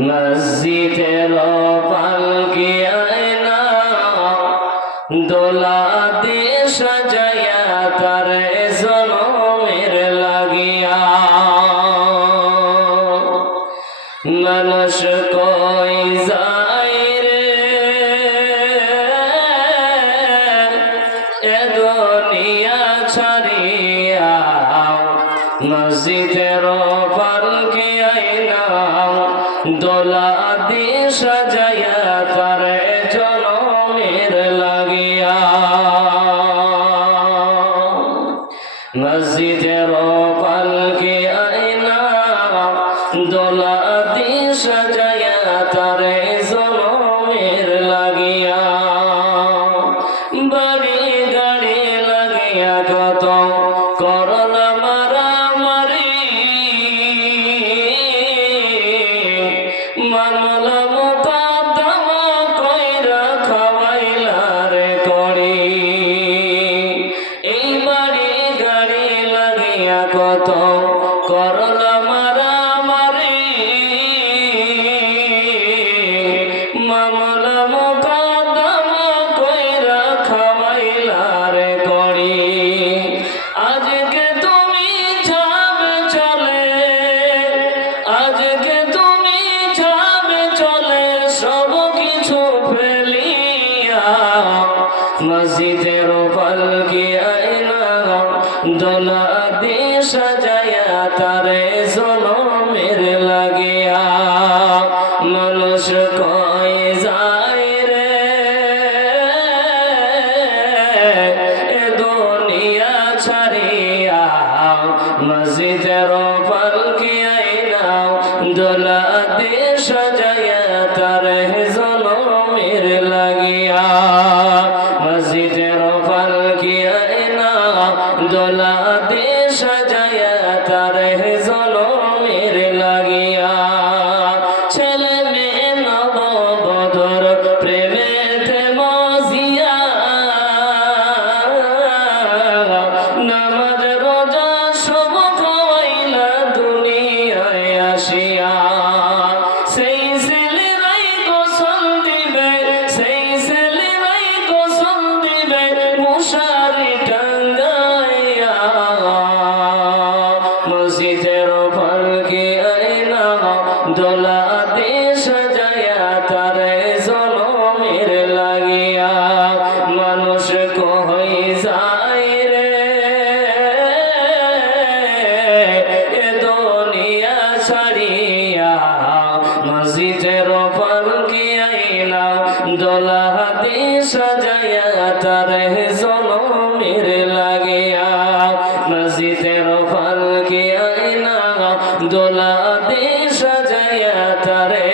মসজিদের পালকি আয়না দোলা দিয়ে সাজাইয়া তার জনমের লাগিয়া মানুষ কই যায় রে এ দুনিয়া ছাড়িয়া মসজিদের পালকি আয়না দোলা দিয়ে সাজাইয়া তার জনমের লাগিয়া মসজিদের পালকি আয়না দোলা দিয়ে সাজাইয়া তার জনমের লাগিয়া বাড়ি গাড়ি লাগিয়া কত করলা মারামারি মামলা মোকদ্দমা কইরা খাওয়াইলা রে করি এই বাড়ি গাড়ি লাগিয়া কত করলা মারামারি মামলা মোকদ্দমা কইরা খাওয়াইলা রে করি আজকে তুমি যাবে চলে আজকে তুমি যাবে চলে সব কিছু ফেলিয়া মসজিদের পালকি আয়না দোলা দিয়ে সাজাইয়া তারে জনমের লাগিয়া মানুষ কই যায় রে এ দুনিয়া ছাড়িয়া মসজিদের পালকি আয়না দোলা দিয়ে সাজাইয়া তারে জনমের লাগিয়া মসজিদের পালকি আয়না দোলা দিয়ে সাজাইয়া তারে জনমের লাগিয়া ছেলে মেয়ে নববধূর প্রেমেতে মজিয়া নামাজ রোজা সব খাওয়াইলা দুনিয়ায় আসিয়া সেই ছেলেরাই গোসল দিবে সেই ছেলেরাই গোসল দিবে মশারি টাঙ্গাইয়া মসজিদের পালকি আয়না দোলা দিয়ে সাজাইয়া তারে জনমের লাগিয়া মানুষ কই যায় রে এ দুনিয়া ছাড়িয়া মসজিদের পালকি আয়না দোলা দিয়ে সাজাইয়া তারে জনমের লাগিয়া মসজিদের পালকি আয়না দোলা দিয়ে সাজাইয়া তারে